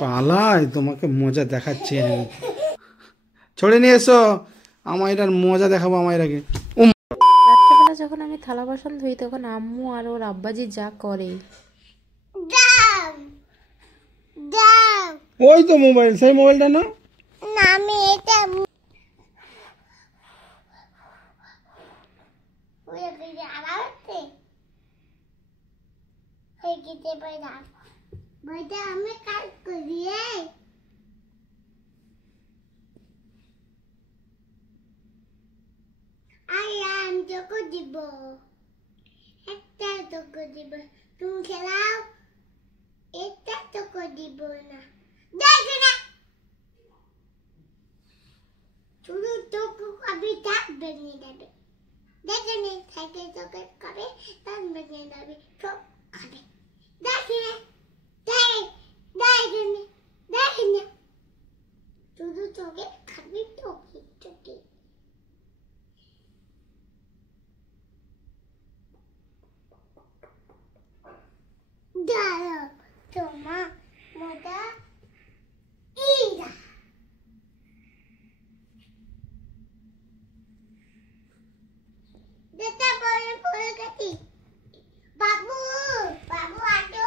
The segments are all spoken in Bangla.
পালাই তোমাকে মজা দেখাচ্ছি আমি। ছড়ে নিয়ে এসো, আমায়রার মজা দেখাবো আমায়রাকে। রাত্রেবেলা যখন আমি থালা বাসন ধুই তখন আম্মু আর ওর আব্বাজি যা করে। ওই তো মোবাইল, সেই মোবাইলটা না, আমি এটা আমি কাজ করি। আমি তোকে দিব, একটা তোকে দিব, তুমি খেলাও, এটা তোকে দিব না, দেখে না শুধু তোকে কবি থাক ভেঙে যাবে, দেখে নে থাকে তোকে কবে তার ভেঙে যাবে, সব খাবে, দেখে না দেখে না শুধু তোকে খাবি, তোকে তোকে দাঁড়াও তোমার মজা ইরা যেটা বলে পড়ে গেছি। বাবু বাবু আটো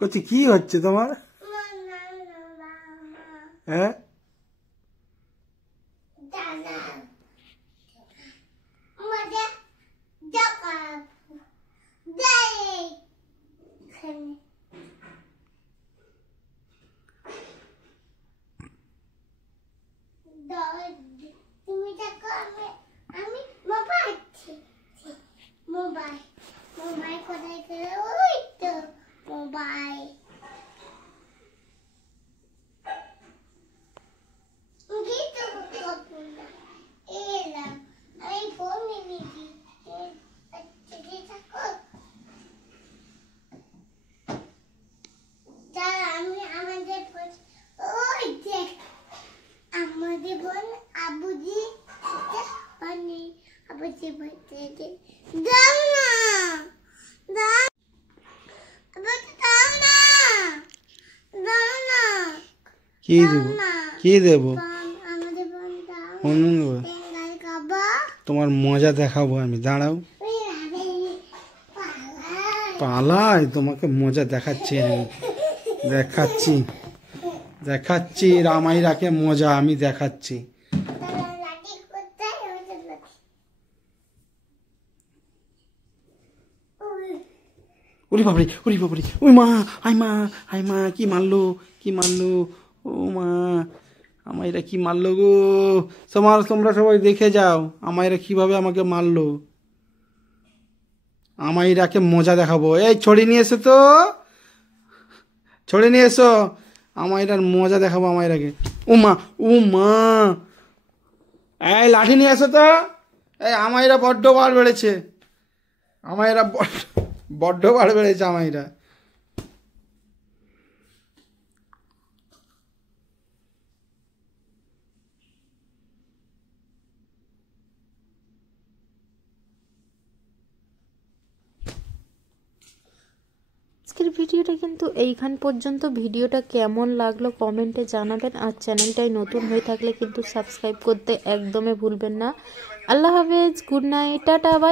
কচি কি হচ্ছে তোমার? হ্যাঁ তুমি দেখো আমি মোবাইল মোবাইল মোবাইল কোথায় গেল? ওই তো মোবাইল এলাম আমি ফোন নিয়েছি। যারা আমি আমাদের ওই দেখ আমাদের বোন আবুজি আবুজি বলতে দাও না দাও না দাও না কি দেব? কি দেব? আমাদের বোন দাও, তোমার মজা দেখাবো আমি, দাঁড়াও। পালাই তোমাকে মজা দেখাচ্ছি আমি, দেখাচ্ছি দেখাচ্ছি রামাইরাকে মজা আমি দেখাচ্ছি। ওরে বাবারে ওরে বাবারে, ওই মা আই মা আই মা, কি মারলো কি মারলো, ও মা আমাইরা কি মারলো গো। তোমরা সবাই দেখে যাও আমাইরা কিভাবে আমাকে মারলো। আমাইরাকে মজা দেখাবো। এই ছড়ি নিয়ে এসো তো, ছড়ি নিয়ে এসো, আমাইরার মজা দেখাবো আমাইরাকে। ও মা ও মা, এই লাঠি নিয়ে এসো তো। এই আমাইরা বড্ড বার বেড়েছে, আমাইরা বড্ড বার বেড়েছে আমাইরা। ভিডিওটা কিন্তু এইখান পর্যন্ত। ভিডিওটা কেমন লাগলো কমেন্টে জানাবেন, আর চ্যানেলটাই নতুন হয়ে থাকলে কিন্তু সাবস্ক্রাইব করতে একদমই ভুলবেন না। আল্লাহ হাফেজ, গুড নাইট, টাটা, বাই।